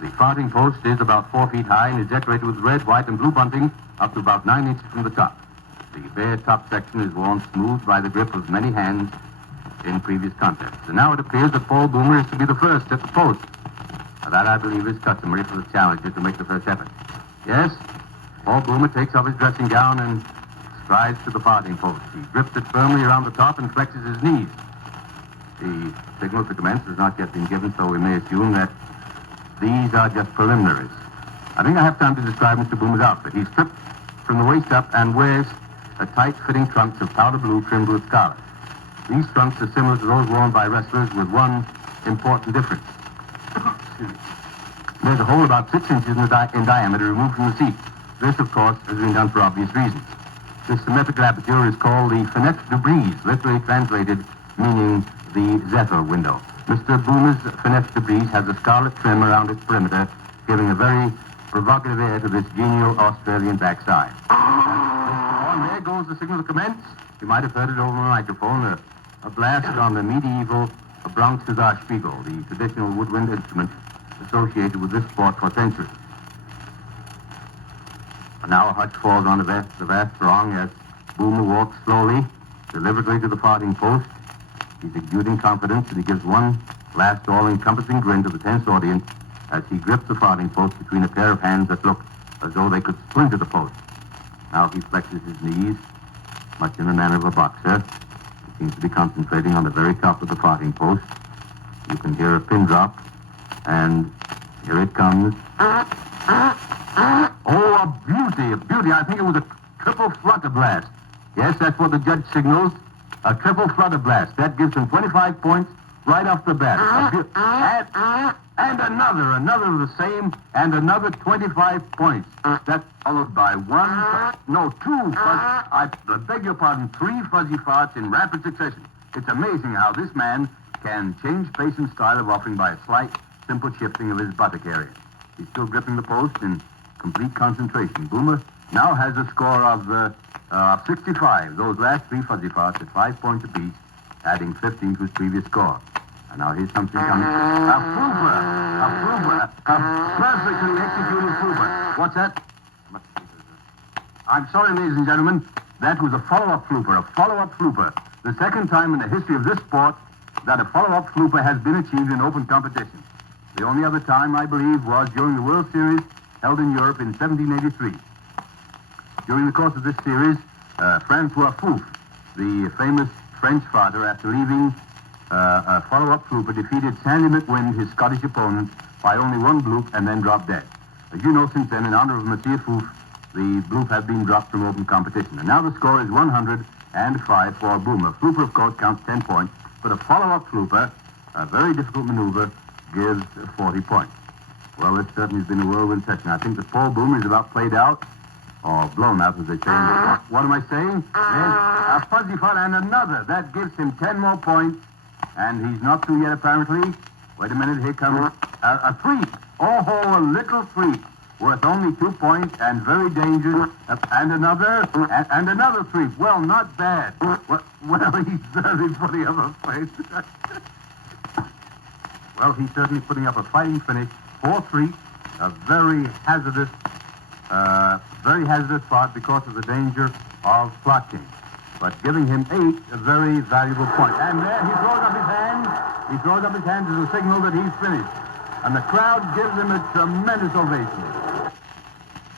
The farthing post is about 4 feet high and is decorated with red, white, and blue bunting up to about 9 inches from the top. The bare top section is worn smooth by the grip of many hands in previous contests. And now it appears that Paul Boomer is to be the first at the post. Now, that, I believe, is customary for the challenger to make the first effort. Yes, Paul Boomer takes off his dressing gown and strides to the farthing post. He grips it firmly around the top and flexes his knees. The signal to commence has not yet been given, so we may assume that these are just preliminaries. I think I have time to describe Mr. Boomer's outfit. He's stripped from the waist up and wears a tight-fitting trunks of powder blue trimmed with scarlet. These trunks are similar to those worn by wrestlers with one important difference. There's a hole about 6 inches in diameter removed from the seat. This, of course, has been done for obvious reasons. This symmetrical aperture is called the fenêtre de brise, literally translated meaning the zephyr window. Mr. Boomer's fenêtre de brise has a scarlet trim around its perimeter, giving a very provocative air to this genial Australian backside. And there goes the signal to commence. You might have heard it over the microphone, a blast on the medieval Bronx Spiegel, the traditional woodwind instrument associated with this sport for centuries. And now a hush falls on the vast throng as Boomer walks slowly, deliberately to the farthing post. He's exuding confidence, and he gives one last all-encompassing grin to the tense audience as he grips the farthing post between a pair of hands that look as though they could splinter the post. Now he flexes his knees, much in the manner of a boxer. He seems to be concentrating on the very top of the farthing post. You can hear a pin drop, and here it comes. Oh, a beauty, a beauty. I think it was a triple flutter blast. Yes, that's what the judge signals. A triple flutter blast. That gives him 25 points right off the bat. And another of the same, and another 25 points. That's followed by two, I beg your pardon, 3 fuzzy farts in rapid succession. It's amazing how this man can change pace and style of offering by a slight, simple shifting of his buttock area. He's still gripping the post in complete concentration. Boomer now has a score of 65. Those last 3 fuzzy farts at 5 points apiece, adding 15 to his previous score. And now here's something coming. A flooper, a perfectly executed flooper. What's that? I'm sorry, ladies and gentlemen. That was a follow-up flooper. The second time in the history of this sport that a follow-up flooper has been achieved in open competition. The only other time, I believe, was during the World Series held in Europe in 1783. During the course of this series, Francois Fouf, the famous French farter, after leaving a follow-up flooper, defeated Sandy McWind, his Scottish opponent, by only 1 bloop and then dropped dead. As you know, since then, in honor of Monsieur Fouf, the bloop has been dropped from open competition. And now the score is 105 for Boomer. Flooper, of course, counts 10 points, but a follow-up flooper, a very difficult maneuver, gives 40 points. Well, this certainly has been a whirlwind session. I think that Paul Boomer is about played out, or blown out, as they say. What am I saying? There's a fuzzy fart and another. That gives him 10 more points, and he's not through yet, apparently. Wait a minute, here comes a freak. Oh, a little freak, worth only 2 points and very dangerous. And another freak. Well, not bad. Well, he's certainly putting up a fight. Well, he's certainly putting up a fighting finish. 4-3, a very hazardous fart because of the danger of flotting. But giving him 8, a very valuable point. And there he throws up his hands. He throws up his hands as a signal that he's finished. And the crowd gives him a tremendous ovation.